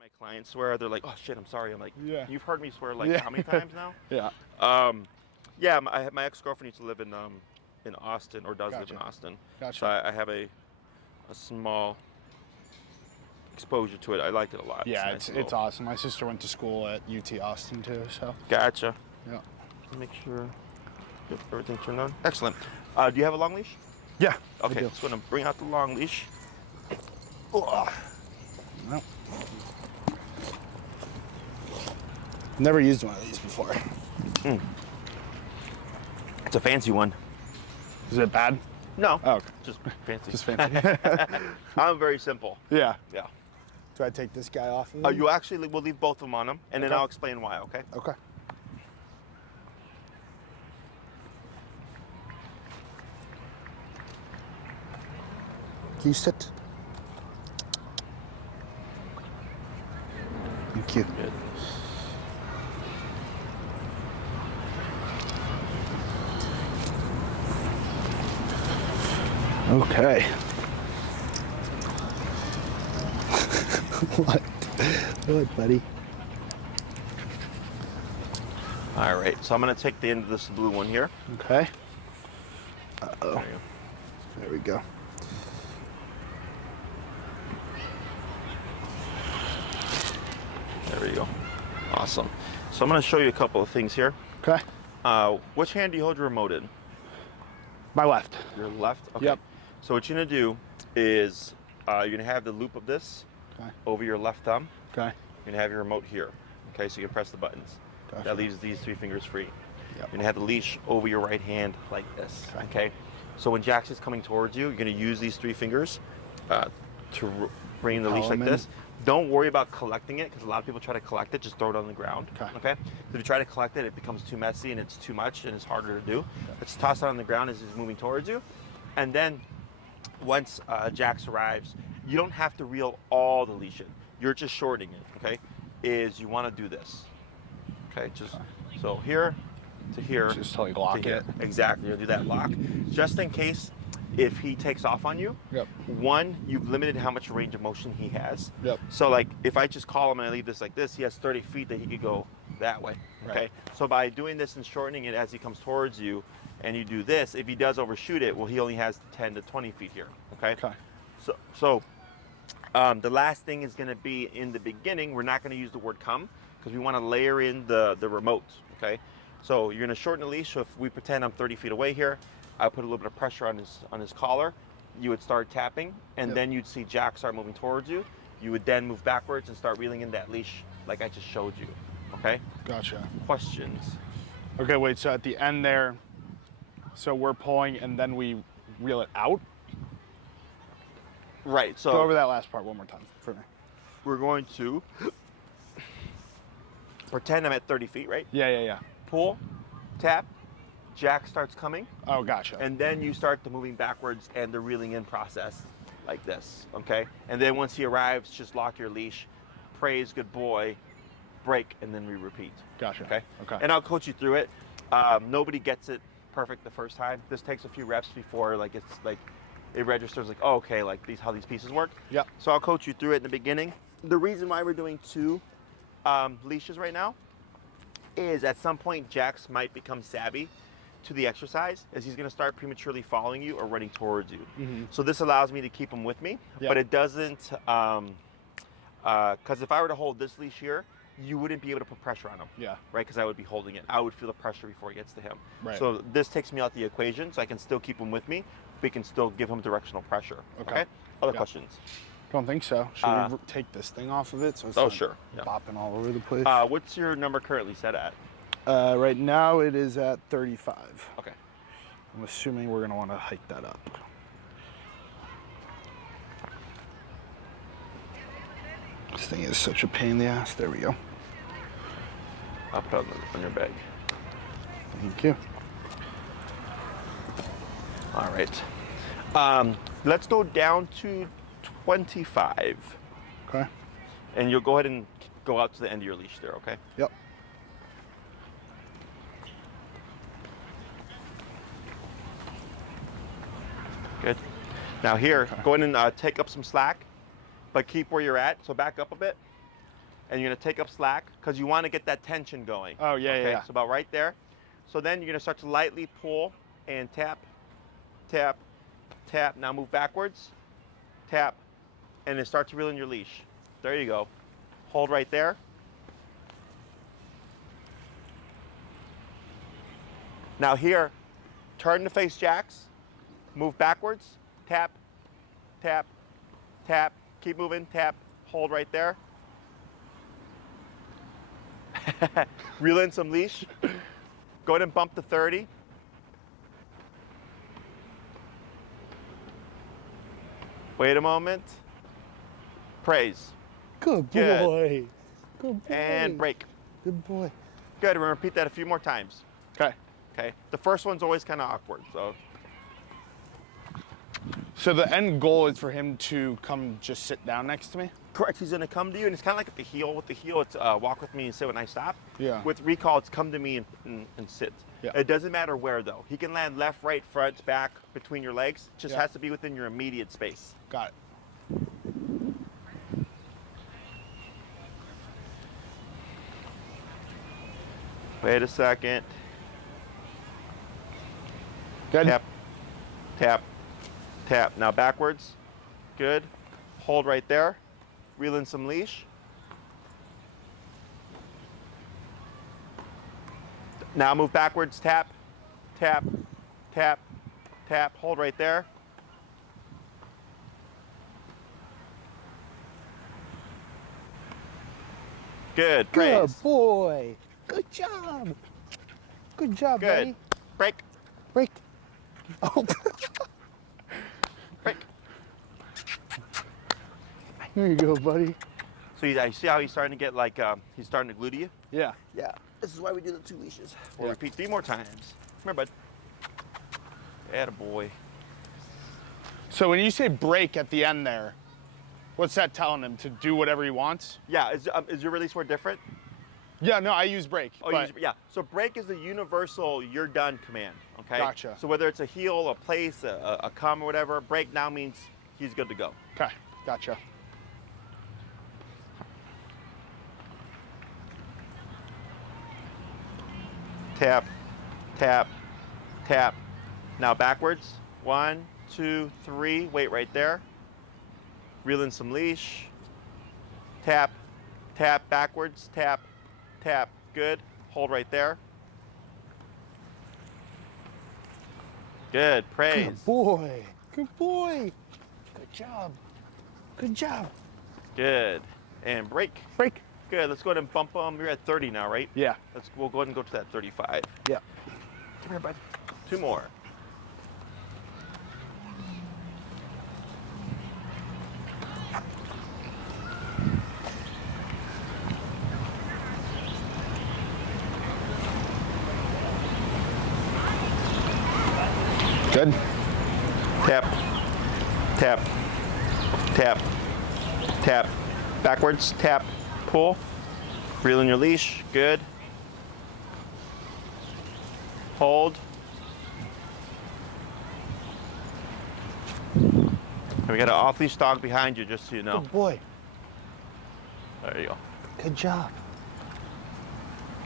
My clients swear. They're like, "Oh shit, I'm sorry." I'm like, Yeah. "You've heard me swear like Yeah. how many times now?" Yeah. Yeah. My ex-girlfriend used to live in Austin, or does live in Gotcha. Austin. Gotcha. So I have a small exposure to it. I liked it a lot. Yeah, Nice it's awesome. My sister went to school at UT Austin too, so. Gotcha. Yeah. Make sure get everything turned on. Excellent. Do you have a long leash? Yeah. Okay, just going to bring out the long leash. No. Never used one of these before. It's a fancy one. Is it bad? No. Oh, okay. Just fancy. Just fancy. I'm very simple. Yeah. Yeah. Do I take this guy off of him? You actually will leave both of them on them, and then Okay. I'll explain why. Okay. Okay. Can you sit? Thank you. Good. Okay. What? What, buddy? All right. So I'm gonna take the end of this blue one here. Okay. There you go. There we go. There we go. Awesome. So I'm gonna show you a couple of things here. Okay. Which hand do you hold your remote in? My left. Your left? Okay. Yep. So what you're gonna do is you're gonna have the loop of this Okay. over your left thumb. Okay. You're gonna have your remote here. Okay, so you can press the buttons. Gotcha. That leaves these three fingers free. Yep. You're gonna have the leash over your right hand like this. Okay. So when Jax is coming towards you, you're gonna use these three fingers to bring the leash like this. Don't worry about collecting it, because a lot of people try to collect it. Just throw it on the ground. Okay. If you try to collect it, it becomes too messy and it's too much and it's harder to do. Just toss it on the ground as he's moving towards you, and then once Jax arrives, you don't have to reel all the leash in. You're just shortening it. Okay. Is you want to do this. Okay. Just so here to here. Just like lock to here. it. Exactly. You'll do that lock, just in case if he takes off on you. Yep. One, you've limited how much range of motion he has. Yep. So like if I just call him and I leave this like this, he has 30 feet that he could go that way. Okay. Right. So by doing this and shortening it as he comes towards you, and you do this, if he does overshoot it, well, he only has 10 to 20 feet here. Okay. Okay. So the last thing is going to be in the beginning. We're not going to use the word come, because we want to layer in the remote. Okay. So you're going to shorten the leash. So if we pretend I'm 30 feet away here, I put a little bit of pressure on his collar. You would start tapping, and Yep. then you'd see Jack start moving towards you. You would then move backwards and start reeling in that leash like I just showed you. Okay. Gotcha. Questions? Okay, wait, so at the end there, so we're pulling and then we reel it out? Right. So Go over that last part one more time for me. we're going to pretend I'm at 30 feet, right? Yeah. Pull, tap, Jack starts coming, Oh, gotcha. and then you start the moving backwards and the reeling in process like this, okay? And then once he arrives, just lock your leash, praise, good boy, break, and then we repeat. Gotcha. Okay? Okay. And I'll coach you through it. Nobody gets it perfect the first time. This takes a few reps before like it's like it registers like, oh, okay, like how these pieces work. Yep. So I'll coach you through it in the beginning. The reason why we're doing two leashes right now is at some point Jax might become savvy to the exercise, as he's going to start prematurely following you or running towards you. Mm-hmm. So this allows me to keep him with me, Yep. but it doesn't, because if I were to hold this leash here, you wouldn't be able to put pressure on him. Yeah. Right, because I would be holding it. I would feel the pressure before he gets to him. Right. So this takes me out the equation, so I can still keep him with me. We can still give him directional pressure. Okay. Other Yeah. questions? Don't think so. Should we take this thing off of it so it's Oh, not sure. Yeah. bopping all over the place? What's your number currently set at? Right now it is at 35. Okay. I'm assuming we're gonna want to hike that up. This thing is such a pain in the ass. There we go. I'll put it on your bag. Thank you. All right. Let's go down to 25. Okay. And you'll go ahead and go out to the end of your leash there, okay? Yep. Good. Now here, go ahead and take up some slack, but keep where you're at. So back up a bit. and you're gonna take up slack because you want to get that tension going. Oh, yeah, okay? yeah. So about right there. So then you're gonna start to lightly pull and tap, tap, tap. Now move backwards, tap, and then start to reel in your leash. There you go. Hold right there. Now here, turn to face jacks, move backwards, tap, tap, tap, keep moving, tap, hold right there. Reel in some leash. Go ahead and bump to 30. Wait a moment. Praise. Good Good. boy. Good boy. And break. Good boy. Good, we're gonna repeat that a few more times. Okay. Okay, the first one's always kind of awkward, so. So the end goal is for him to come just sit down next to me? Correct, he's gonna come to you, and it's kind of like at the heel. With the heel, it's walk with me and sit when I stop. Yeah. With recall, it's come to me and sit. Yeah. It doesn't matter where, though. He can land left, right, front, back, between your legs. It just Yeah. has to be within your immediate space. Got it. Wait a second. Good. Tap, tap, tap. Now backwards. Good. Hold right there. Reel in some leash. Now move backwards. Tap, tap, tap, tap. Hold right there. Good. Praise. Good boy. Good job. Good job, Good. buddy. Break. Break. Oh. Break. Here you go, buddy. So you see how he's starting to get like, he's starting to glue to you? Yeah. Yeah. This is why we do the 2 leashes. We'll Yeah. repeat 3 more times. Come here, bud. Attaboy. So when you say break at the end there, what's that telling him? To do whatever he wants? Yeah, is your release word different? Yeah, no, I use break. Oh, but yeah. So break is the universal "you're done" command. Okay. Gotcha. So whether it's a heel, a place, a come, or whatever, break now means he's good to go. Okay, gotcha. Tap, tap, tap. Now backwards. 1, 2, 3. Wait right there. Reel in some leash. Tap, tap, backwards. Tap, tap. Good. Hold right there. Good. Praise. Good boy. Good boy. Good job. Good job. Good. And break. Break. Good. Let's go ahead and bump them. You're at 30 now, right? Yeah. We'll go ahead and go to that 35. Yeah. Come here, bud. 2 more. Good. Tap, tap, tap, tap. Backwards, tap, pull. Reel in your leash. Good. Hold. And we got an off-leash dog behind you, just so you know. Good boy. There you go. Good job.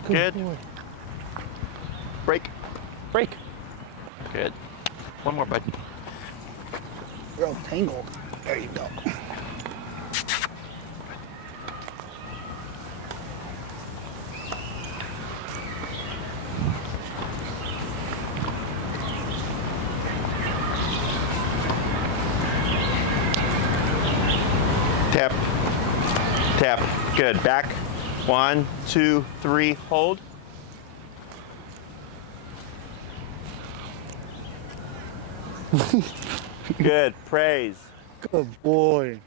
Good. Boy. Break. Break. Good. One more, bud. You're all tangled. There you go. Tap, tap. Good. Back. 1, 2, 3. Hold. Good. Praise. Good boy.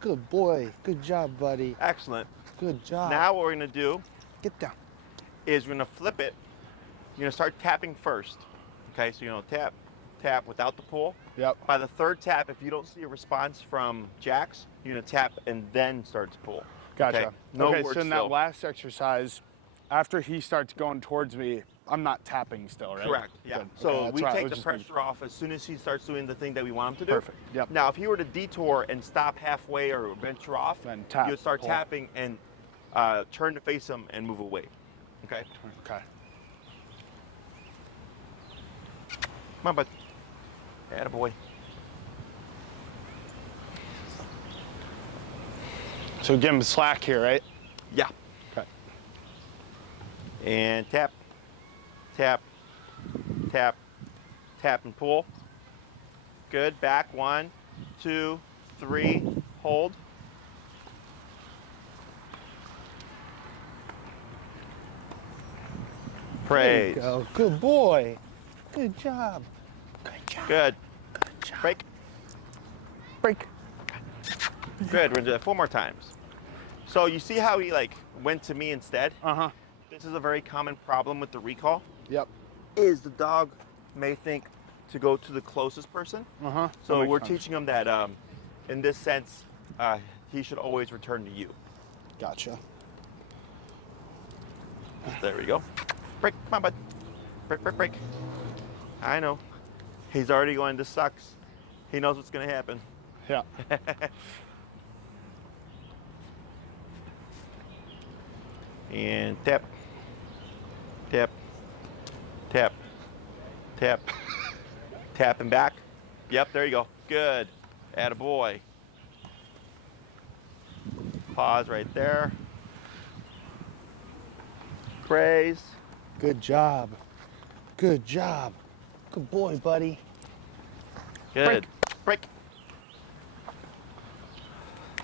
Good boy. Good job, buddy. Excellent. Good job. Now what we're gonna do Get down. is we're gonna flip it. You're gonna start tapping first. Okay, so tap, tap without the pull. Yep. By the 3rd tap, if you don't see a response from jacks, you're gonna tap and then start to pull. Gotcha. Okay, no okay, words so in still. that last exercise, after he starts going towards me, I'm not tapping still, right? Correct. Yeah. Good. So Okay, that's we right. I take was the just pressure off as soon as he starts doing the thing that we want him to do. Perfect. Yep. Now, if he were to detour and stop halfway or venture off, Then tap, you'd start pull. tapping and turn to face him and move away. Okay? Okay. Come on, bud. Attaboy. So give him slack here, right? Yeah. Okay. And tap, tap, tap, tap and pull. Good. Back. 1, 2, 3. Hold. Praise. There you go. Good boy. Good job. Good job. Good. Good job. Break. Break. Good. We're gonna do that 4 more times. So you see how he like went to me instead? Uh-huh. This is a very common problem with the recall. Yep. Is the dog may think to go to the closest person. Uh-huh. So we're teaching him that in this sense, he should always return to you. Gotcha. There we go. Break, come on, bud. Break, break, break. I know. He's already going, this sucks. He knows what's gonna happen. Yeah. And tap, tap, tap, tap, tap and back. Yep, there you go. Good. Attaboy. Pause right there. Praise. Good job. Good job. Good boy, buddy. Good. Break.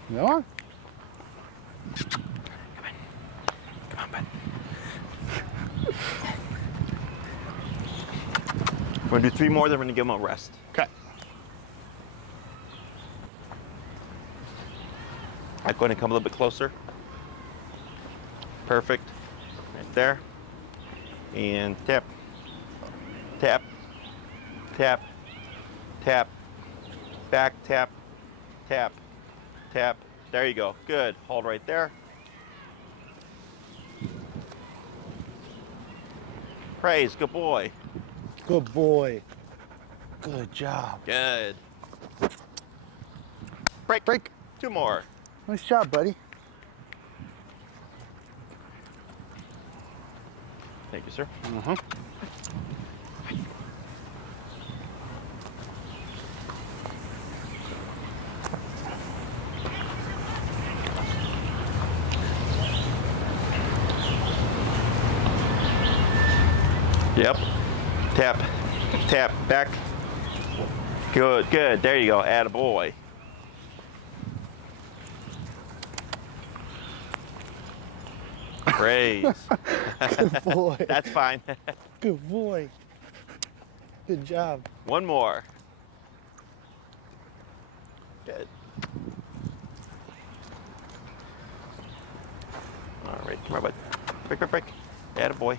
You know what? Come on, bud. We're gonna do 3 more, then we're gonna give him a rest. Okay. I'm going to come a little bit closer. Perfect. Right there. And tap, tap, tap, tap, back, tap, tap, tap. There you go. Good. Hold right there. Praise. Good boy. Good boy. Good job. Good. Break. Break. 2 more. Nice job, buddy. Thank you, sir. Uh-huh. Yep. Tap, tap, back. Good, good. There you go. Attaboy. Praise. Good boy. That's fine. Good boy. Good job. 1 more. Good. All right, come on, bud. Break, break, break. Attaboy.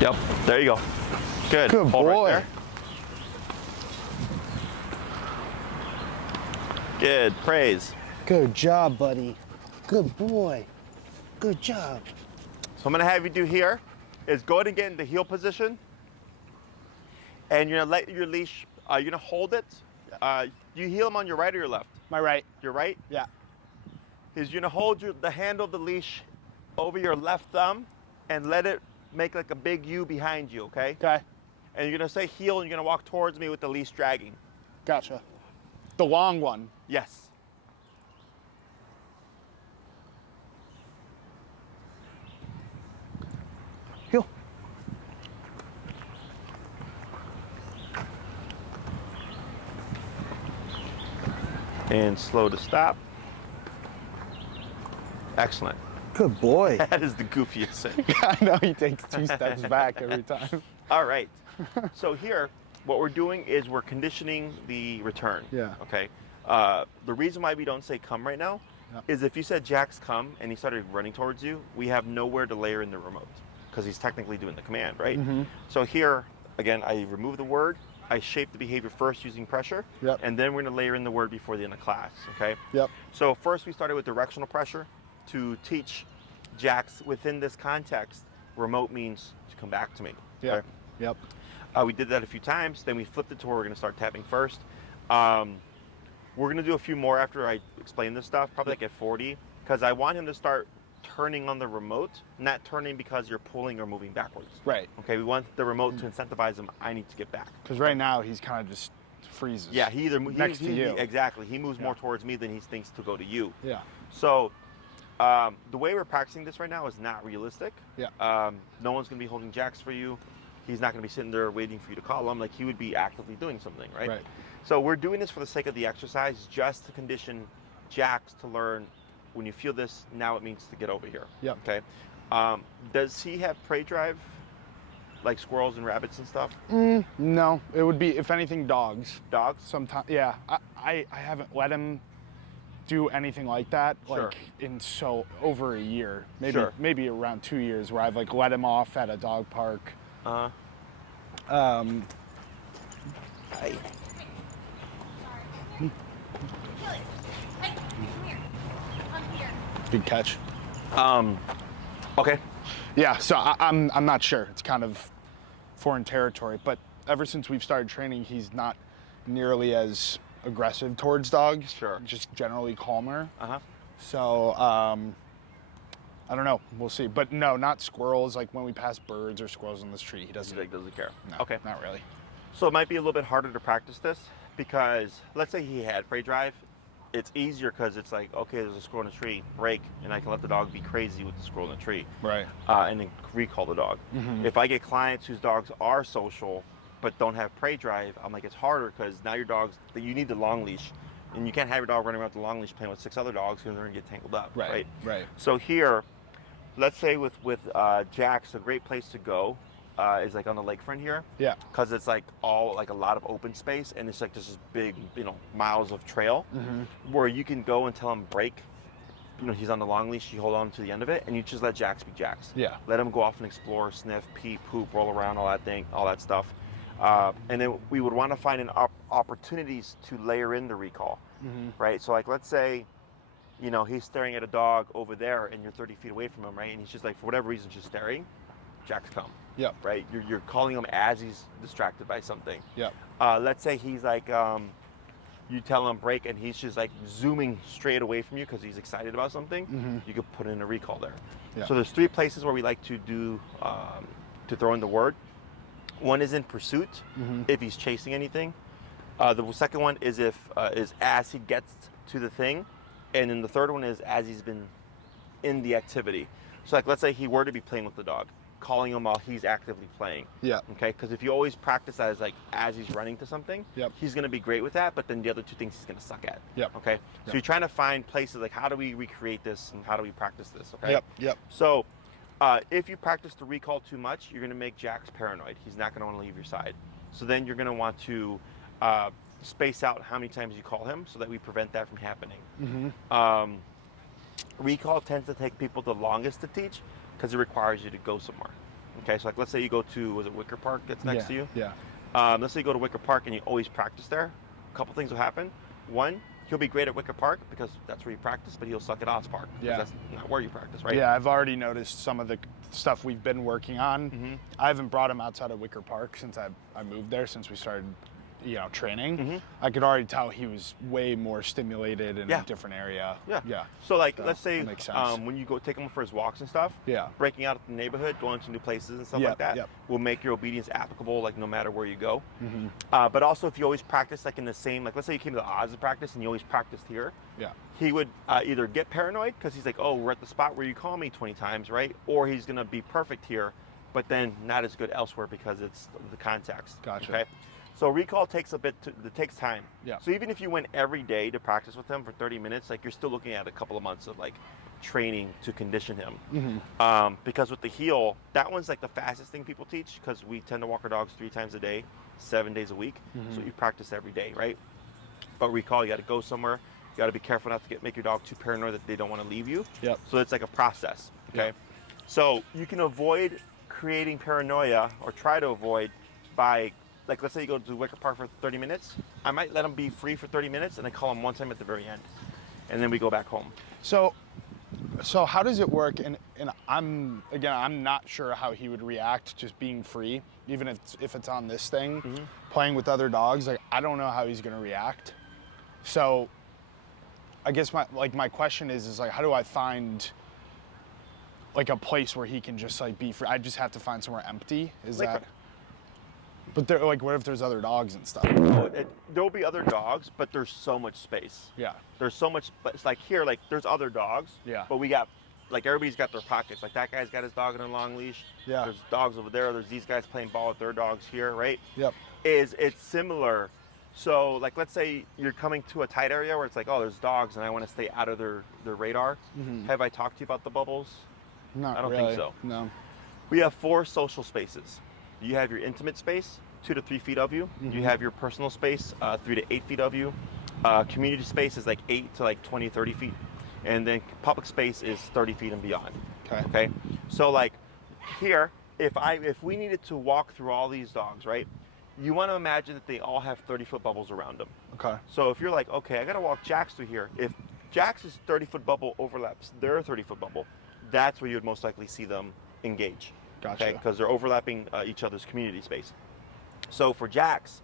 Yep, there you go. Good. Good Hold boy. right there. Good. Praise. Good job, buddy. Good boy. Good job. So I'm gonna have you do here is go ahead and get into heel position, and you're gonna let your leash. You're gonna hold it. You heel him on your right or your left? My right. Your right. Yeah. Is you're gonna hold the handle of the leash over your left thumb, and let it make like a big U behind you. Okay. Okay. And you're gonna say heel, and you're gonna walk towards me with the leash dragging. Gotcha. The long one. Yes. Heel. And slow to stop. Excellent. Good boy. That is the goofiest thing. I know he takes 2 steps back every time. All right. So here, what we're doing is we're conditioning the return. Yeah. Okay. The reason why we don't say come right now Yeah. is if you said Jack's come and he started running towards you, we have nowhere to layer in the remote because he's technically doing the command, right? Mhm. So here, again, I remove the word I shape the behavior first using pressure, Yep. and then we're going to layer in the word before the end of class, okay? Yep. So first we started with directional pressure to teach Jax within this context, remote means to come back to me. Yep. Okay? Yep. We did that a few times, then we flipped it to where we're going to start tapping first. We're going to do a few more after I explain this stuff, probably like at 40, because I want him to start turning on the remote, not turning because you're pulling or moving backwards. Right. Okay, we want the remote to incentivize him, I need to get back. Because right now he's kind of just freezes. Yeah, he either next to you. Exactly. He moves more towards me than he thinks to go to you. Yeah. So the way we're practicing this right now is not realistic. Yeah. No one's going to be holding Jax for you. He's not going to be sitting there waiting for you to call him. Like, he would be actively doing something, right? Right. So we're doing this for the sake of the exercise, just to condition Jax to learn, when you feel this, now it means to get over here. Yeah. Okay. Does he have prey drive, like squirrels and rabbits and stuff? No, it would be, if anything, dogs. Dogs? Sometimes, yeah. I haven't let him do anything like that, Sure. like in over a year, maybe Sure. maybe around 2 years, where I've like let him off at a dog park. Hey. Good catch. Okay. Yeah, so I'm not sure. It's kind of foreign territory, but ever since we've started training, he's not nearly as aggressive towards dogs. Sure. Just generally calmer. Uh-huh. So I don't know. We'll see. But no, not squirrels. Like when we pass birds or squirrels on this tree, he doesn't. Doesn't care. No, Okay. Not really. So it might be a little bit harder to practice this, because let's say he had prey drive. It's easier because it's like, okay, there's a squirrel in a tree, break, and I can let the dog be crazy with the squirrel in the tree. Right. And then recall the dog. Mm-hmm. If I get clients whose dogs are social but don't have prey drive, I'm like, it's harder, because now your dogs, you need the long leash. And you can't have your dog running around with the long leash playing with 6 other dogs, because they're going to get tangled up. Right. Right. So here, let's say with Jax, a great place to go is like on the lakefront here. Yeah. Because it's like a lot of open space, and it's like just this big, miles of trail where you can go and tell him break. He's on the long leash, you hold on to the end of it, and you just let Jax be Jax. Yeah. Let him go off and explore, sniff, pee, poop, roll around, all that stuff. And then we would want to find opportunities to layer in the recall, right? So like, let's say, he's staring at a dog over there, and you're 30 feet away from him, right? And he's just like, for whatever reason, just staring. Jax come. Yep. Right? You're calling him as he's distracted by something. Yep. Let's say he's like, you tell him break, and he's just like zooming straight away from you because he's excited about something. You could put in a recall there. Yeah. So there's 3 places where we like to do to throw in the word. One is in pursuit, if he's chasing anything. The second one is is as he gets to the thing, and then the third one is as he's been in the activity. So like, let's say he were to be playing with the dog, calling him while he's actively playing. Yeah. Okay, because if you always practice that as he's running to something, Yep. he's going to be great with that, but then the other 2 things he's going to suck at. Yep. Okay, so Yep. you're trying to find places like, how do we recreate this and how do we practice this? Okay. Yep. Yep. So if you practice the recall too much, you're going to make Jax paranoid. He's not going to want to leave your side. So then you're going to want to space out how many times you call him so that we prevent that from happening. Recall tends to take people the longest to teach because it requires you to go somewhere. Okay, so like, let's say you go to, was it Wicker Park that's next to you? Yeah. Let's say you go to Wicker Park and you always practice there. A couple things will happen. One, he'll be great at Wicker Park because that's where you practice, but he'll suck at Oz Park because that's not where you practice, right? Yeah, I've already noticed some of the stuff we've been working on. I haven't brought him outside of Wicker Park since I moved there, since we started training. I could already tell he was way more stimulated in a different area. Yeah. So like, So, let's say that makes sense. when you go take him for his walks and stuff, Yeah. breaking out the neighborhood, going to new places and stuff like that will make your obedience applicable, like no matter where you go. But also, if you always practice like in the same, like let's say you came to the Oz to practice and you always practiced here, he would either get paranoid because he's like, oh, we're at the spot where you call me 20 times, right? Or he's gonna be perfect here, but then not as good elsewhere because it's the context. Gotcha. Okay. So recall takes it takes time. Yeah. So even if you went every day to practice with him for 30 minutes, like you're still looking at a couple of months of like training to condition him. Because with the heel, that one's like the fastest thing people teach because we tend to walk our dogs 3 times a day, 7 days a week. So you practice every day, right? But recall, you got to go somewhere. You got to be careful not to make your dog too paranoid that they don't want to leave you. So it's like a process. Okay. So you can avoid creating paranoia, or try to avoid, by like let's say you go to Wicker Park for 30 minutes, I might let him be free for 30 minutes and then call him one time at the very end. And then we go back home. So how does it work? And I'm not sure how he would react just being free, even if it's on this thing, playing with other dogs. Like, I don't know how he's gonna react. So I guess my question is like, how do I find like a place where he can just like be free? I just have to find somewhere empty. Is Like, that? But there, like, what if there's other dogs and stuff? There will be other dogs, but there's so much space. Yeah. There's so much, but it's like here, like there's other dogs. Yeah. But we got, like everybody's got their pockets. Like that guy's got his dog on a long leash. Yeah. There's dogs over there. There's these guys playing ball with their dogs here, right? Yep. It's similar. So like let's say you're coming to a tight area where it's like, oh, there's dogs and I want to stay out of their radar. Have I talked to you about the bubbles? Not I don't really. think so. No. We have 4 social spaces. You have your intimate space, 2 to 3 feet of you. You have your personal space, 3 to 8 feet of you. Community space is like 8 to like 20, 30 feet. And then public space is 30 feet and beyond. Okay. So like here, if we needed to walk through all these dogs, right? You want to imagine that they all have 30-foot bubbles around them. Okay. So if you're like, okay, I got to walk Jax through here. If Jax's 30-foot bubble overlaps their 30-foot bubble, that's where you would most likely see them engage. Gotcha. Okay, because they're overlapping each other's community space. So for Jax,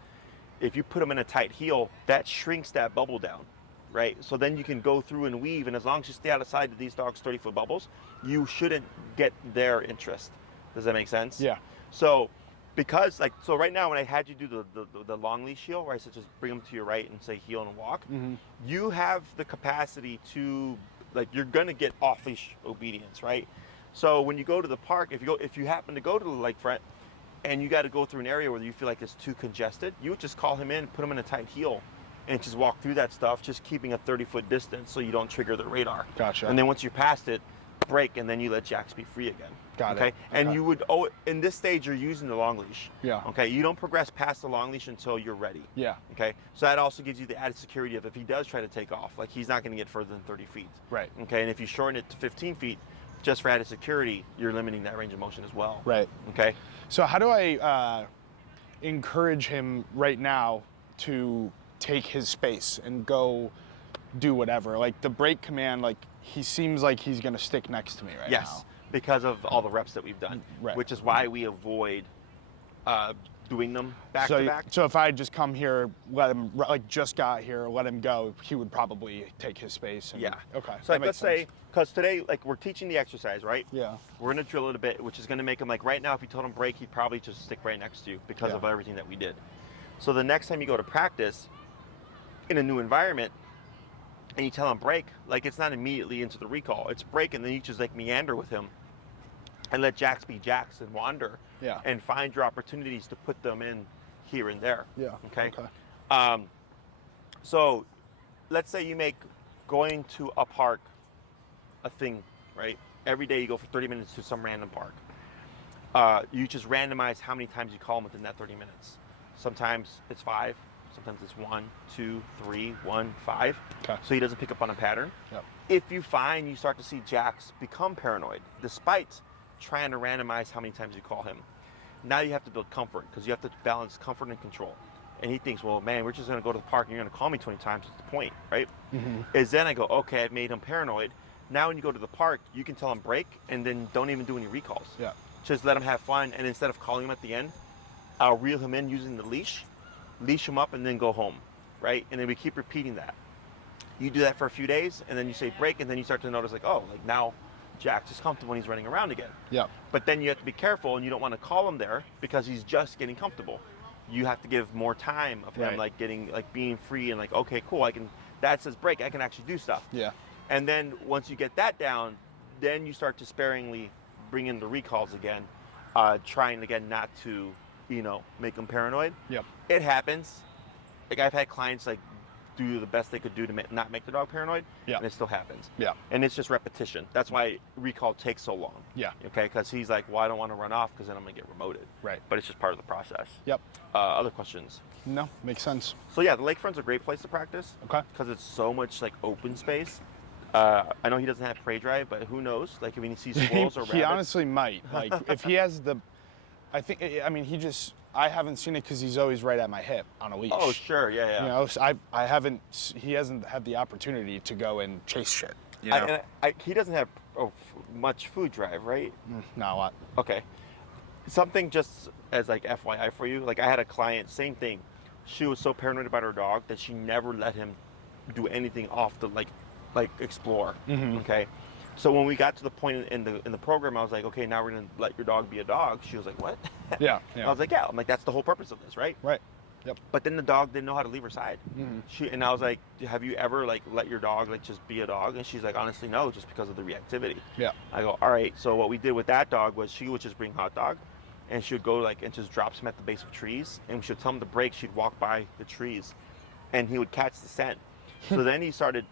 if you put them in a tight heel, that shrinks that bubble down, right? So then you can go through and weave, and as long as you stay outside of these dogs' 30-foot bubbles, you shouldn't get their interest. Does that make sense? Yeah. So because like, so right now when I had you do the long leash heel, where I said just bring them to your right and say heel and walk, you have the capacity to, like, you're gonna get off-leash obedience, right? So when you go to the park, if you happen to go to the lakefront and you got to go through an area where you feel like it's too congested, you would just call him in, put him in a tight heel, and just walk through that stuff, just keeping a 30-foot distance so you don't trigger the radar. Gotcha. And then once you're past it, break, and then you let Jax be free again. Got it. Okay. And Okay. you would, in this stage, you're using the long leash. Yeah. Okay. You don't progress past the long leash until you're ready. Yeah. Okay. So that also gives you the added security of if he does try to take off, like he's not going to get further than 30 feet. Right. Okay. And if you shorten it to 15 feet, just for added security, you're limiting that range of motion as well. Right. Okay. So how do I encourage him right now to take his space and go do whatever? Like the break command, like he seems like he's going to stick next to me right now. Yes, because of all the reps that we've done, Right. which is why we avoid doing them back to back. So if I just come here, let him, like just got here, let him go, he would probably take his space. And, Yeah. Okay. So like, let's say, because today, like we're teaching the exercise, right? Yeah. We're gonna drill it a bit, which is gonna make him like right now. If you told him break, he'd probably just stick right next to you because of everything that we did. So the next time you go to practice in a new environment, and you tell him break, like it's not immediately into the recall. It's break, and then you just like meander with him, and let Jax be Jax and wander. Yeah. And find your opportunities to put them in here and there. Yeah. Okay. So let's say you make going to a park a thing, right? Every day you go for 30 minutes to some random park. You just randomize how many times you call them within that 30 minutes. Sometimes it's 5, sometimes it's 1, 2, 3, 1, 5. Okay. So he doesn't pick up on a pattern. Yep. If you find you start to see Jax become paranoid, despite trying to randomize how many times you call him, now you have to build comfort because you have to balance comfort and control. And he thinks, well, man, we're just going to go to the park and you're going to call me 20 times. What's the point, right? Is then I go, okay, I've made him paranoid. Now when you go to the park, you can tell him break and then don't even do any recalls. Yeah. Just let him have fun. And instead of calling him at the end, I'll reel him in using the leash him up, and then go home, right? And then we keep repeating that. You do that for a few days, and then you say break, and then you start to notice like, oh, like now Jax is comfortable when he's running around again. Yeah. But then you have to be careful, and you don't want to call him there because he's just getting comfortable. You have to give more time of him, Right. like getting, like being free and like, okay, cool, I can, that says break, I can actually do stuff. Yeah. And then once you get that down, then you start to sparingly bring in the recalls again, trying again not to, make them paranoid. Yep. It happens. Like I've had clients like do the best they could do to not make the dog paranoid, Yeah. and it still happens. Yeah. And it's just repetition. That's why recall takes so long. Yeah. Okay, because he's like, well, I don't want to run off because then I'm gonna get remoted. Right. But it's just part of the process. Yep. Other questions? No, makes sense. So yeah, the lakefront's a great place to practice. Okay. Because it's so much like open space. I know he doesn't have prey drive, but who knows? Like if he sees squirrels or rabbits. He honestly might. Like if he has the, I think, I mean, he just, I haven't seen it because he's always right at my hip on a leash. Oh, sure, yeah. You know, so I haven't. He hasn't had the opportunity to go and chase shit. You know? He doesn't have much food drive, right? Not a lot. Okay. Something just as like FYI for you, like I had a client, same thing. She was so paranoid about her dog that she never let him do anything off the like explore. Okay. So when we got to the point in the program, I was like, okay, now we're gonna let your dog be a dog. She was like, what? Yeah. I was like, yeah. I'm like, that's the whole purpose of this, right? Right. Yep. But then the dog didn't know how to leave her side. And I was like, have you ever like let your dog like just be a dog? And she's like, honestly, no, just because of the reactivity. Yeah. I go, all right. So what we did with that dog was she would just bring Hot Dog, and she would go like and just drops him at the base of trees, and we should tell him to break. She'd walk by the trees, and he would catch the scent. So then he started.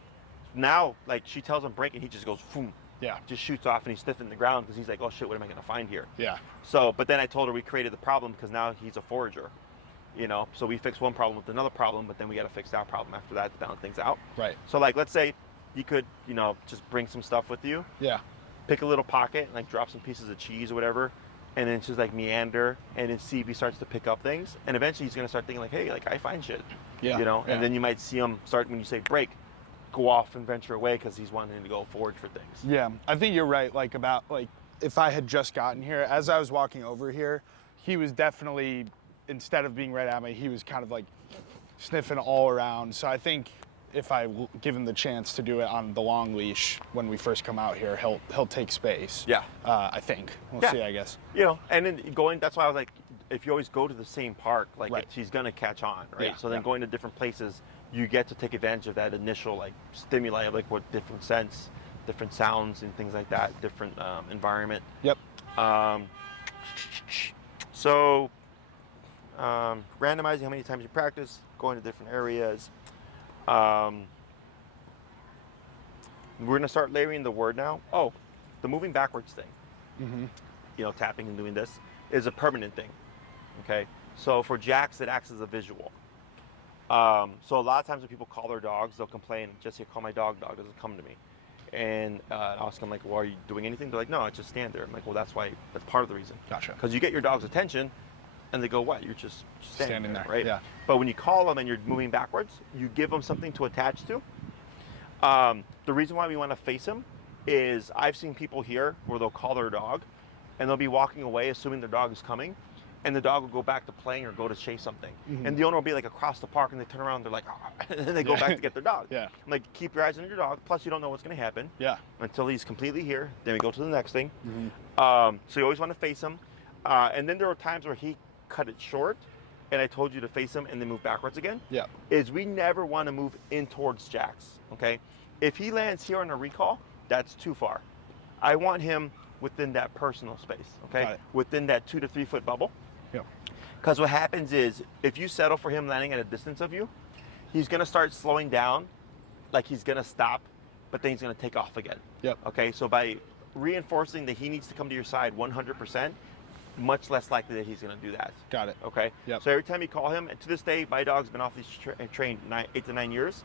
Now like she tells him break, and he just goes boom. Yeah. Just shoots off, and he's sniffing the ground because he's like, oh shit, what am I gonna find here? Yeah. So, but then I told her we created the problem because now he's a forager. You know, so we fixed one problem with another problem, but then we got to fix that problem after that to balance things out. Right. So like, let's say you could, you know, just bring some stuff with you. Yeah. Pick a little pocket and like drop some pieces of cheese or whatever, and then just like meander and then see if he starts to pick up things, and eventually he's gonna start thinking like, hey, like I find shit. Yeah. You know, Yeah. and then you might see him start when you say break, go off and venture away because he's wanting to go forage for things. Yeah. I think you're right. Like about like if I had just gotten here, as I was walking over here, he was definitely. Instead of being right at me, he was kind of like sniffing all around. So I think if I give him the chance to do it on the long leash when we first come out here, he'll take space. Yeah. I think. We'll see, I guess. You know, and then going, that's why I was like, if you always go to the same park, like Right. he's going to catch on, right? Yeah, So then going to different places, you get to take advantage of that initial like stimuli of like what different scents, different sounds and things like that, different environment. Yep. So randomizing how many times you practice, going to different areas. We're going to start layering the word now. Oh, the moving backwards thing, you know, tapping and doing this is a permanent thing. Okay. So for Jacks, it acts as a visual. So a lot of times when people call their dogs, they'll complain, Jesse, call my dog doesn't come to me. And I ask them like, well, are you doing anything? They're like, no, I just stand there. I'm like, well, that's part of the reason. Gotcha. Because you get your dog's attention, and they go, what? You're just standing there, right? Yeah. But when you call them and you're moving backwards, you give them something to attach to. The reason why we want to face them is I've seen people here where they'll call their dog, and they'll be walking away assuming their dog is coming, and the dog will go back to playing or go to chase something. And the owner will be like across the park, and they turn around, and they're like, oh, and then they go back to get their dog. Yeah. I'm like, keep your eyes on your dog. Plus, you don't know what's going to happen. Yeah. Until he's completely here. Then we go to the next thing. So you always want to face him. And then there were times where he cut it short, and I told you to face him and then move backwards again. Yeah. Is we never want to move in towards Jax. Okay. If he lands here on a recall, that's too far. I want him within that personal space. Okay. Within that 2 to 3 foot bubble. Yep. Because what happens is, if you settle for him landing at a distance of you, he's going to start slowing down, like he's going to stop, but then he's going to take off again. Yep. Okay, so by reinforcing that he needs to come to your side 100%, much less likely that he's going to do that. Got it. Okay? Yep. So every time you call him, and to this day, my dog's been off these trained 8 to 9 years,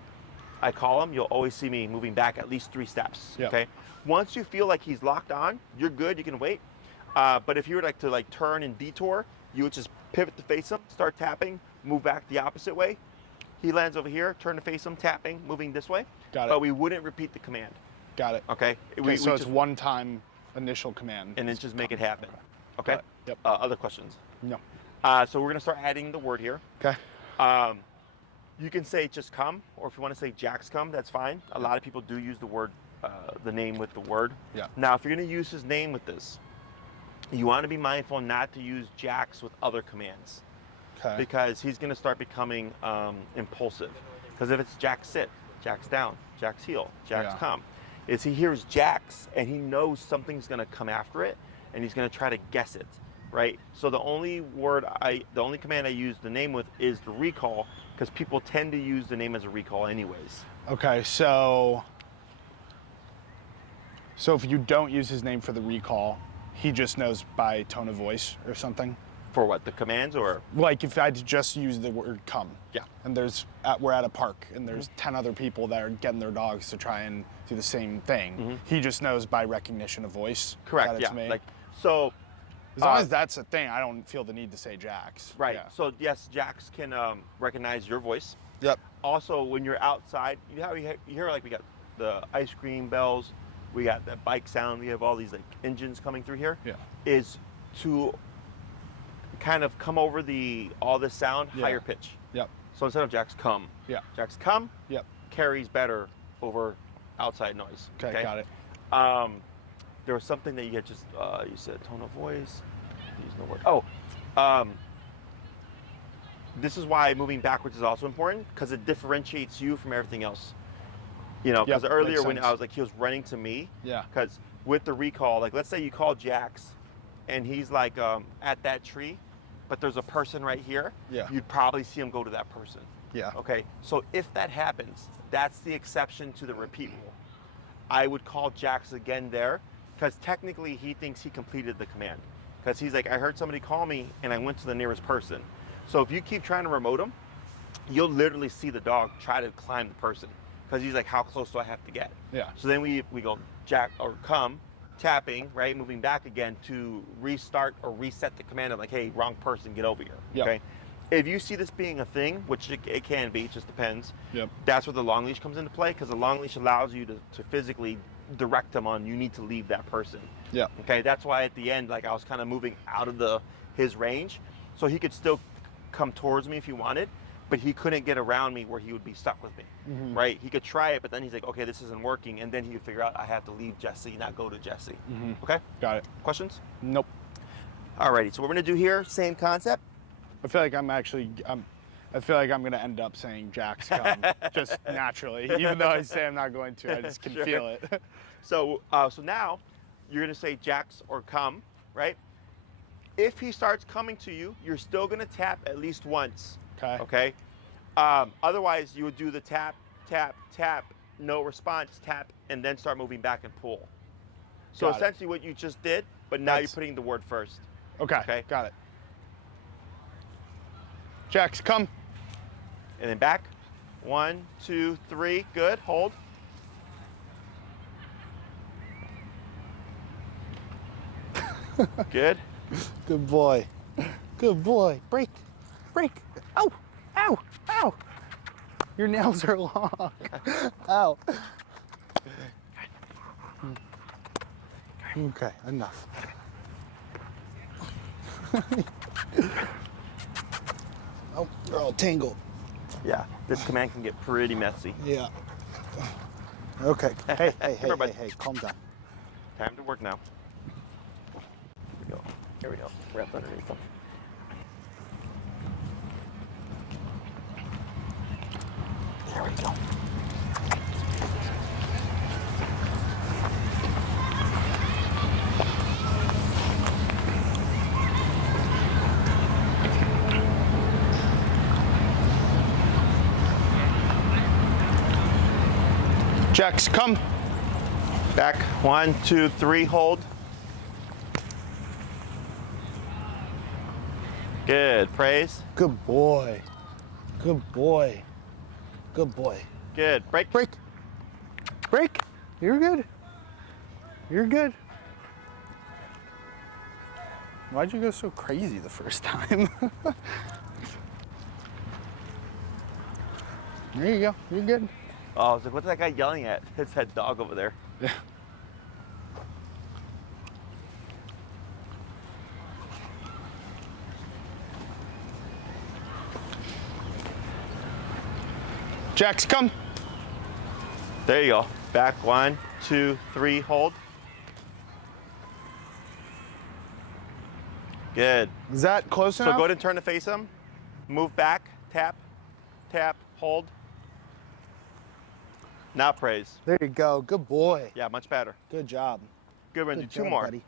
I call him, you'll always see me moving back at least 3 steps. Yep. Okay? Once you feel like he's locked on, you're good, you can wait. But if you were like to turn and detour, you would just pivot to face him, start tapping, move back the opposite way. He lands over here, turn to face him, tapping, moving this way. Got it. But we wouldn't repeat the command. Got it. Okay? Okay, so it's one time initial command. And then just make it happen. Okay? Yep. Other questions? No. So we're going to start adding the word here. Okay. You can say just come, or if you want to say Jax come, that's fine. A lot of people do use the word, the name with the word. Yeah. Now, if you're going to use his name with this, you want to be mindful not to use Jax with other commands. Okay. Because he's going to start becoming impulsive. Because if it's Jax sit, Jax down, Jax heel, Jax come, is he hears Jax and he knows something's going to come after it, and he's going to try to guess it, right? So the only command I use the name with is the recall, because people tend to use the name as a recall anyways. Okay, so if you don't use his name for the recall, he just knows by tone of voice or something? For what, the commands or? Like if I just use the word come. Yeah. And we're at a park and there's 10 other people that are getting their dogs to try and do the same thing. He just knows by recognition of voice. Correct, that it's me. So As long as that's a thing, I don't feel the need to say Jax. Right. Yeah. So yes, Jax can recognize your voice. Yep. Also, when you're outside, you know how you hear like we got the ice cream bells, we got that bike sound, we have all these like engines coming through here. Yeah. Is to kind of come over all this sound higher pitch. Yep. So instead of Jax come, Yeah. Jax come, Yep. carries better over outside noise. Okay, got it. There was something that you had just you said tone of voice. Use no word. Oh, this is why moving backwards is also important because it differentiates you from everything else. You know, because Yep, earlier makes when sense. I was like he was running to me. Yeah. Because with the recall, like let's say you call Jax, and he's like at that tree, but there's a person right here. Yeah. You'd probably see him go to that person. Yeah. Okay. So if that happens, that's the exception to the repeat rule. I would call Jax again there because technically he thinks he completed the command. Because he's like, I heard somebody call me and I went to the nearest person. So if you keep trying to remote him, you'll literally see the dog try to climb the person. Because he's like, how close do I have to get? Yeah. So then we go Jack or come, tapping, right, moving back again to restart or reset the command of like, hey, wrong person, get over here. Yep. Okay. If you see this being a thing, which it can be, it just depends. Yep. That's where the long leash comes into play because the long leash allows you to physically direct them on you need to leave that person. Yeah. Okay. That's why at the end, like I was kind of moving out of his range, so he could still come towards me if he wanted, but he couldn't get around me where he would be stuck with me. Mm-hmm. Right? He could try it, but then he's like, okay, this isn't working, and then he would figure out I have to leave Jesse, not go to Jesse. Mm-hmm. Okay. Got it. Questions? Nope. Alrighty. So what we're gonna do here, same concept. I feel like I feel like I'm gonna end up saying Jax come just naturally, even though I say I'm not going to. I just can Sure. feel it. So now you're gonna say Jax or come, right? If he starts coming to you, you're still gonna tap at least once. Okay. Okay. Otherwise, you would do the tap, tap, tap, no response, tap, and then start moving back and pull. So Got it. essentially, what you just did, but now That's- you're putting the word first. Okay. Okay. Got it. Jax, come. And then back. 1, 2, 3. Good. Hold. Good. Good boy. Good boy. Break. Break. Ow. Ow. Ow. Your nails are long. Ow. Okay, enough. Oh, they're all tangled. Yeah. This command can get pretty messy. Yeah. Okay. Hey, hey, hey, Come here, bud. hey, calm down. Time to work now. Here we go. Here we go. Wrapped underneath them. There we go. Jax, come. Back. 1, 2, 3. Hold. Good. Praise. Good boy. Good boy. Good boy. Good. Break. Break. Break. You're good. You're good. Why'd you go so crazy the first time? There you go. You're good. Oh, I was like, what's that guy yelling at? It's that dog over there. Yeah. Jax, come. There you go. Back. 1, 2, 3. Hold. Good. Is that close So enough? go ahead and turn to face him. Move back. Tap. Tap. Hold. Now praise. There you go. Good boy. Yeah, much better. Good job. Good one. Do Good 2 job, more. buddy.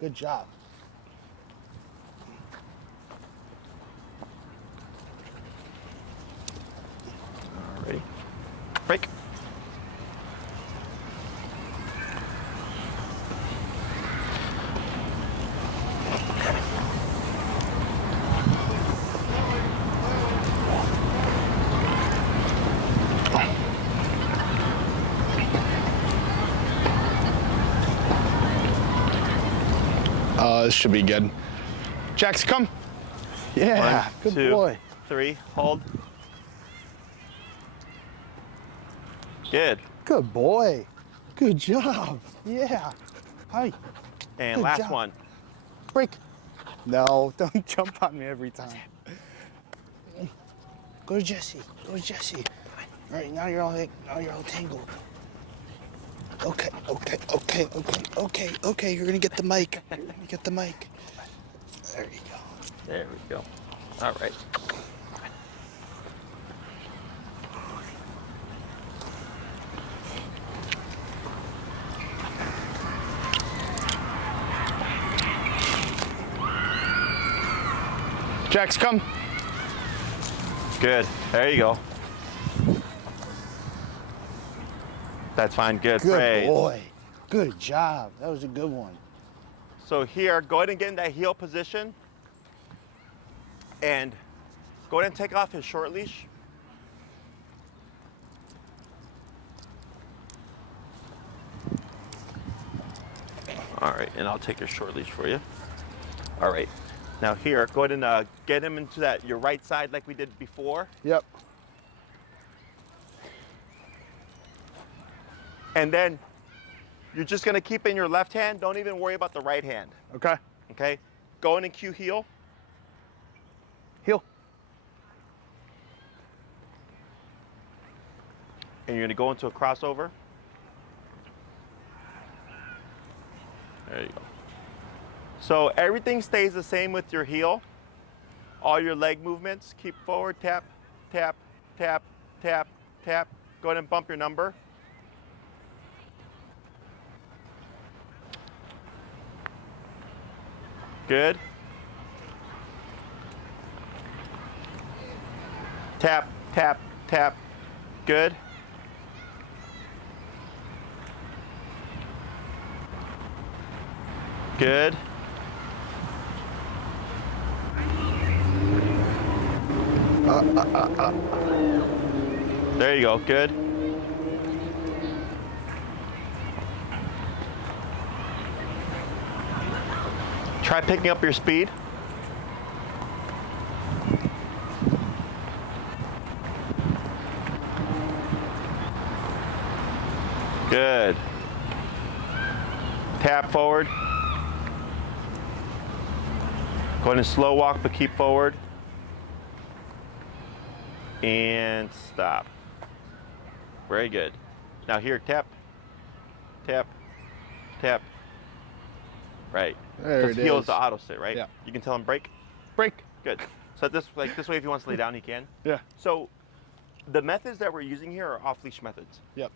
Good job. Ready? Break. Oh, this should be good. Jax, come. Yeah, 1, good 2, boy. 3, hold. Good. Good boy. Good job. Yeah. Hi. And Good last job. one. Break. No, don't jump on me every time. Go to Jesse. Go to Jesse. All right, now you're all tangled. Okay. You're gonna get the mic. You're gonna get the mic. There you go. There we go. All right. Jax, come. Good. There you go. That's fine. Good. Good Praise. boy. Good job. That was a good one. So here, go ahead and get in that heel position. And go ahead and take off his short leash. All right, and I'll take your short leash for you. All right. Now here, go ahead and get him into your right side like we did before. Yep. And then you're just gonna keep in your left hand. Don't even worry about the right hand. Okay. Okay? Go in and cue heel. Heel. And you're gonna go into a crossover. There you go. So everything stays the same with your heel. All your leg movements, keep forward, tap, tap, tap, tap, tap. Go ahead and bump your number. Good. Tap, tap, tap. Good. Good. There you go. Good. Try picking up your speed. Good. Tap forward. Go ahead and slow walk, but keep forward. And stop. Very good. Now here, tap, tap, tap. Right. There Because it heel is. is the auto sit, right? Yeah. You can tell him break. Break. Good. So this way, if he wants to lay down, he can. Yeah. So the methods that we're using here are off-leash methods. Yep.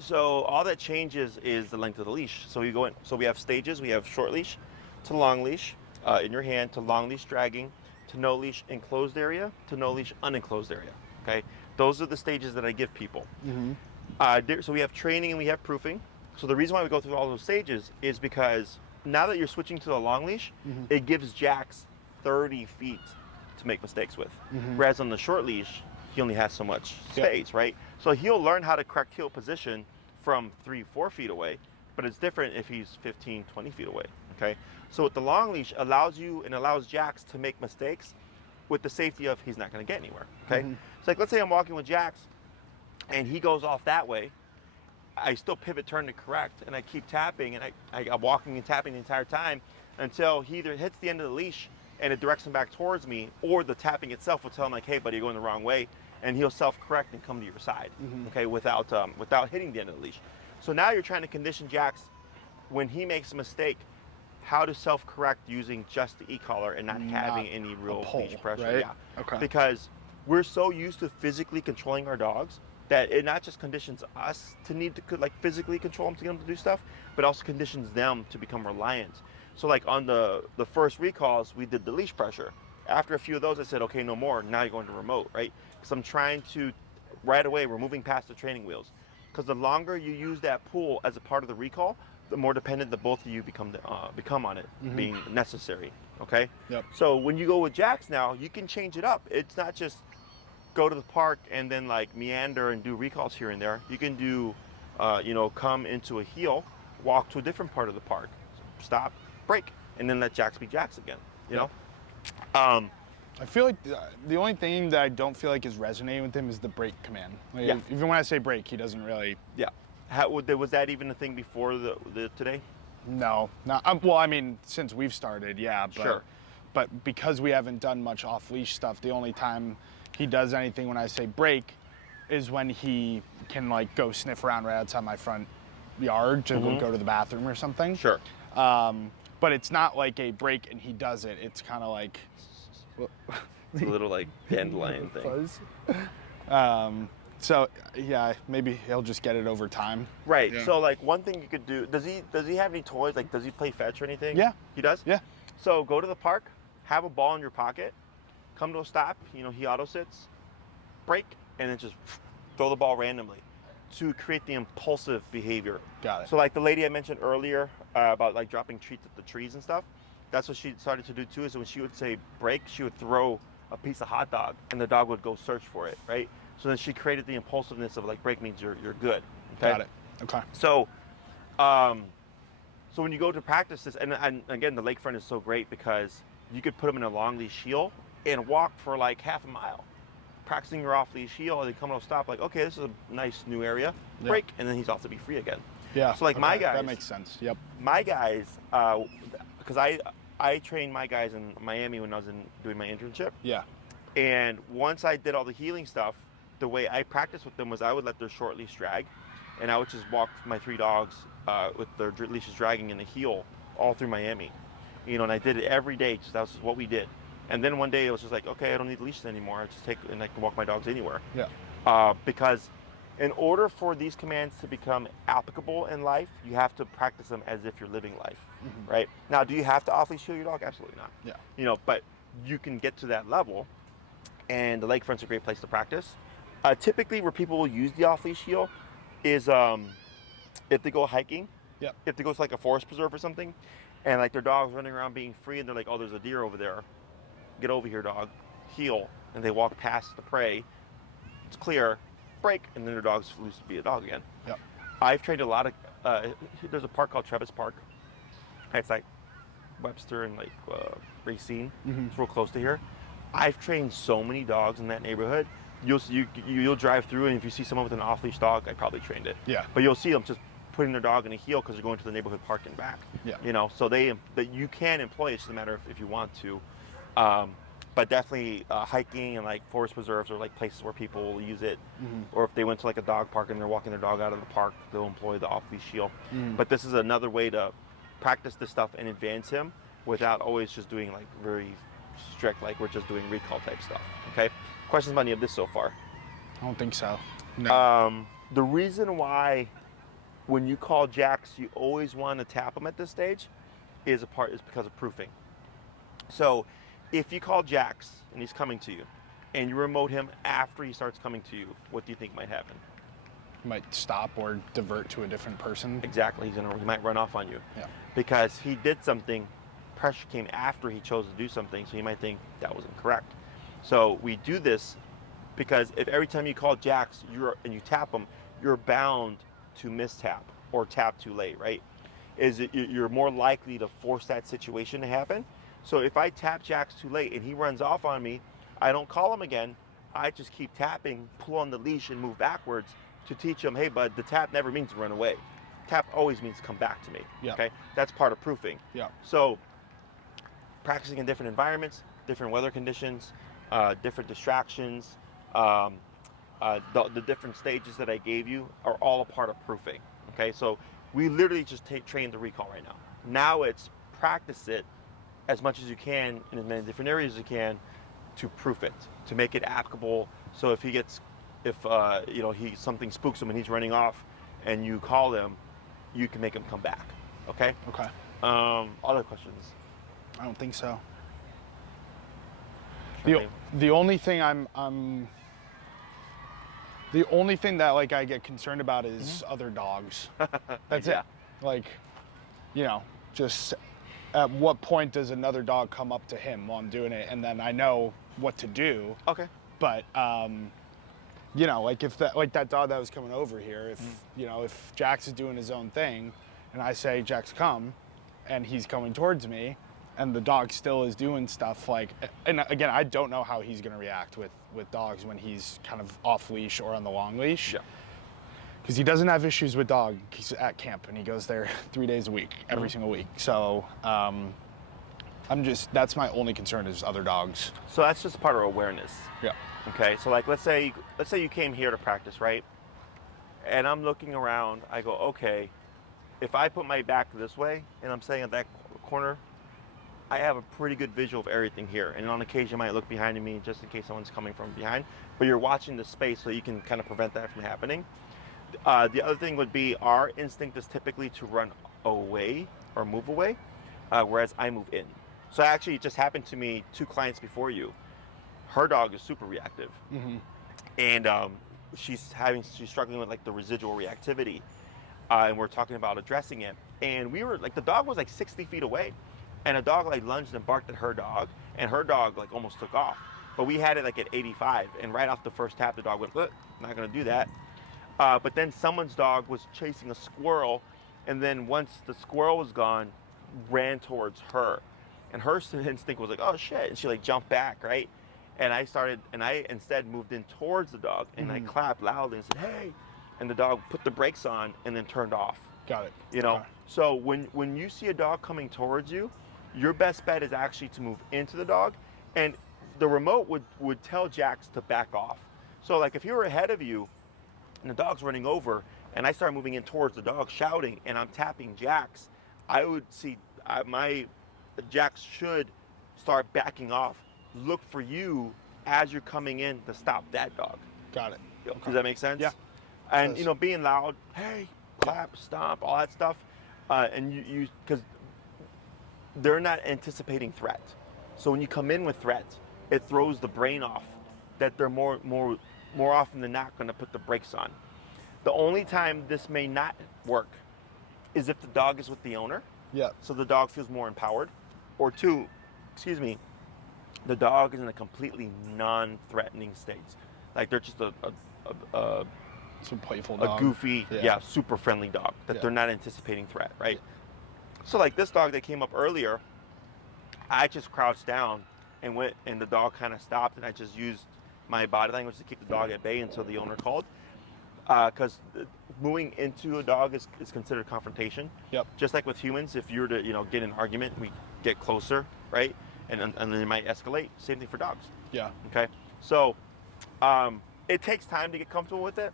So all that changes is the length of the leash. So you go in. So we have stages. We have short leash to long leash in your hand, to long leash dragging, to no leash enclosed area, to no leash unenclosed area. Okay. Those are the stages that I give people. Mm-hmm. So we have training and we have proofing. So the reason why we go through all those stages is because now that you're switching to the long leash, it gives Jax 30 feet to make mistakes with. Whereas on the short leash, he only has so much space, right? So he'll learn how to correct heel position from 3-4 feet away, but it's different if he's 15-20 feet away. Okay. So with the long leash allows Jax to make mistakes with the safety of he's not going to get anywhere. Okay. So like let's say I'm walking with Jax and he goes off that way. I still pivot turn to correct and I keep tapping and I'm walking and tapping the entire time until he either hits the end of the leash and it directs him back towards me, or the tapping itself will tell him like, hey buddy, you're going the wrong way, and he'll self-correct and come to your side. Okay, without hitting the end of the leash. So now you're trying to condition Jax when he makes a mistake how to self-correct using just the e-collar and not having any real leash pressure. Right? Yeah. Okay. Because we're so used to physically controlling our dogs that it not just conditions us to need to like physically control them to get them to do stuff, but also conditions them to become reliant. So like on the first recalls, we did the leash pressure. After a few of those, I said, okay, no more. Now you're going to remote, right? Because I'm trying to, right away, we're moving past the training wheels. Because the longer you use that pull as a part of the recall, the more dependent the both of you become on it being necessary, okay? Yep. So when you go with Jax now, you can change it up. It's not just go to the park and then like meander and do recalls here and there. You can do, come into a heel, walk to a different part of the park, stop, break, and then let Jax be Jax again. You know. I feel like the only thing that I don't feel like is resonating with him is the break command. Like, even when I say break, he doesn't really. Yeah. Was that even a thing before the today? No, not well. I mean, since we've started, yeah. But, Sure. But because we haven't done much off-leash stuff, the only time he does anything when I say break is when he can like go sniff around right outside my front yard to go to the bathroom or something. Sure. But it's not like a break and he does it. It's kind of like It's a little like dandelion thing. Fuzz. So yeah, maybe he'll just get it over time. Right. Yeah. So like one thing you could do. Does he have any toys? Like does he play fetch or anything? Yeah. He does. Yeah. So go to the park, have a ball in your pocket, come to a stop. You know, he auto sits, break, and then just throw the ball randomly to create the impulsive behavior. Got it. So like the lady I mentioned earlier about like dropping treats at the trees and stuff, that's what she started to do too. Is when she would say break, she would throw a piece of hot dog and the dog would go search for it, right? So then she created the impulsiveness of like break means you're good. Okay? Got it. Okay. So, so when you go to practice this, and again the lakefront is so great because you could put him in a long leash heel and walk for like half a mile, practicing your off leash heel, and then come to a stop like, okay, this is a nice new area, break, and then he's off to be free again. Yeah. So like my guys, that makes sense. Yep. my guys, because I trained my guys in Miami when I was doing my internship. Yeah. And once I did all the healing stuff, the way I practiced with them was I would let their short leash drag, and I would just walk my 3 dogs with their leashes dragging in the heel all through Miami. You know, and I did it every day. So that's what we did. And then one day it was just like, okay, I don't need leashes anymore. I just take and I can walk my dogs anywhere. Yeah. Because in order for these commands to become applicable in life, you have to practice them as if you're living life, right? Now, do you have to off-leash heel your dog? Absolutely not. Yeah. You know, but you can get to that level, and the lakefront's a great place to practice. Typically, where people will use the off-leash heel is if they go hiking. Yep. If they go to like a forest preserve or something, and like their dog's running around being free, and they're like, oh, there's a deer over there. Get over here, dog. Heel. And they walk past the prey. It's clear. Break, and then their dog's loose to be a dog again. Yep. I've trained a lot of. There's a park called Travis Park. It's like Webster and like Racine. It's real close to here. I've trained so many dogs in that neighborhood. You'll drive through, and if you see someone with an off-leash dog, I probably trained it. Yeah. But you'll see them just putting their dog in a heel because they're going to the neighborhood park and back. Yeah. You know, so that you can employ it. It's just a matter of if you want to. But definitely hiking and like forest preserves are like places where people will use it. Or if they went to like a dog park and they're walking their dog out of the park, they'll employ the off-leash heel. But this is another way to practice this stuff and advance him without always just doing like very strict, like we're just doing recall type stuff. Okay. Questions about any of this so far? I don't think so. No. The reason why when you call Jax, you always want to tap him at this stage is because of proofing. So if you call Jax and he's coming to you and you remote him after he starts coming to you, what do you think might happen? He might stop or divert to a different person. Exactly. He might run off on you. Yeah. Because he did something, pressure came after he chose to do something, so he might think that was incorrect. So we do this because if every time you call Jax and you tap him, you're bound to mistap or tap too late, right? You're more likely to force that situation to happen. So if I tap Jax too late and he runs off on me, I don't call him again. I just keep tapping, pull on the leash and move backwards to teach him, hey bud, the tap never means run away. Tap always means come back to me. Yeah. Okay? That's part of proofing. Yeah. So practicing in different environments, different weather conditions, different distractions, the different stages that I gave you are all a part of proofing. Okay? So we literally just train the recall right now. Now it's practice it as much as you can in as many different areas as you can to proof it, to make it applicable. So if something spooks him and he's running off and you call him, you can make him come back. Okay? Okay. Other questions? I don't think so. The only thing the only thing that like I get concerned about is other dogs. That's Yeah. it. Like, just at what point does another dog come up to him while I'm doing it, and then I know what to do. Okay. But like if that dog that was coming over here, if Jax is doing his own thing, and I say Jax come, and he's coming towards me, and the dog still is doing stuff like, and again, I don't know how he's going to react with dogs when he's kind of off leash or on the long leash. Yeah. Because he doesn't have issues with dog. He's at camp and he goes there 3 days a week, every single week. So that's my only concern is other dogs. So that's just part of awareness. Yeah. Okay, so like let's say you came here to practice, right? And I'm looking around, I go, okay, if I put my back this way and I'm sitting at that corner, I have a pretty good visual of everything here. And on occasion, I might look behind me just in case someone's coming from behind. But you're watching the space so you can kind of prevent that from happening. The other thing would be our instinct is typically to run away or move away, whereas I move in. So actually, it just happened to me 2 clients before you. Her dog is super reactive, and she's struggling with like the residual reactivity, and we're talking about addressing it. And we were like, the dog was like 60 feet away, and a dog like lunged and barked at her dog, and her dog like almost took off. But we had it like at 85, and right off the first tap, the dog went, "Look, I'm not gonna do that." But then someone's dog was chasing a squirrel, and then once the squirrel was gone, ran towards her, and her instinct was like, "Oh shit!" and she like jumped back, right? And I instead moved in towards the dog, and I clapped loudly and said, "Hey!" and the dog put the brakes on and then turned off. Got it. You know, so when you see a dog coming towards you, your best bet is actually to move into the dog, and the remote would tell Jax to back off. So like if you were ahead of you and the dog's running over and I start moving in towards the dog shouting and I'm tapping Jax, I would see my Jax should start backing off. Look for you as you're coming in to stop that dog. Got it. Okay. Does that make sense? Yeah. And you know, being loud, hey, clap, stomp, all that stuff, and you because they're not anticipating threat. So when you come in with threat, it throws the brain off that they're more often than not going to put the brakes on. The only time this may not work is if the dog is with the owner. Yeah. So the dog feels more empowered, or 2, the dog is in a completely non-threatening state. Like they're just a some playful dog. A goofy, super friendly dog that they're not anticipating threat, right? Yeah. So like this dog that came up earlier, I just crouched down and went, and the dog kind of stopped, and I just used my body language to keep the dog at bay until the owner called. Because moving into a dog is considered confrontation. Yep. Just like with humans, if you were to get in an argument, we get closer, right? And then it might escalate. Same thing for dogs. Yeah. Okay. So it takes time to get comfortable with it.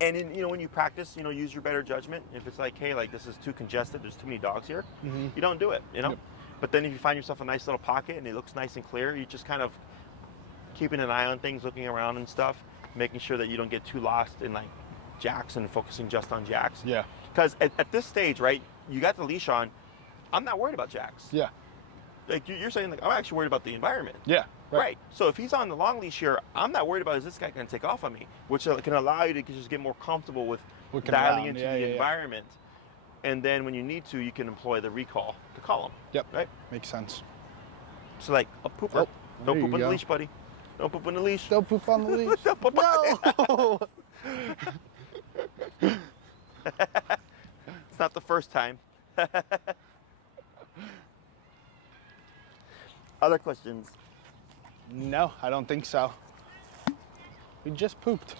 And when you practice, use your better judgment. If it's like, hey, like this is too congested, there's too many dogs here, you don't do it, Yep. But then if you find yourself a nice little pocket and it looks nice and clear, you just kind of keeping an eye on things, looking around and stuff, making sure that you don't get too lost in like Jax and focusing just on Jax. Yeah. Because at this stage, right, you got the leash on, I'm not worried about Jax. Yeah. Like you're saying, like I'm actually worried about the environment. Yeah. Right. So if he's on the long leash here, I'm not worried about is this guy going to take off on me, which can allow you to just get more comfortable with Looking dialing around. into the environment. And then when you need to, you can employ the recall to call him. Yep. Right. Makes sense. So like a pooper. Oh, Don't there poop you on the go. leash, buddy. Don't poop on the leash. Don't poop on the leash. Don't poop on No. It's not the first time. Other questions? No, I don't think so. We just pooped.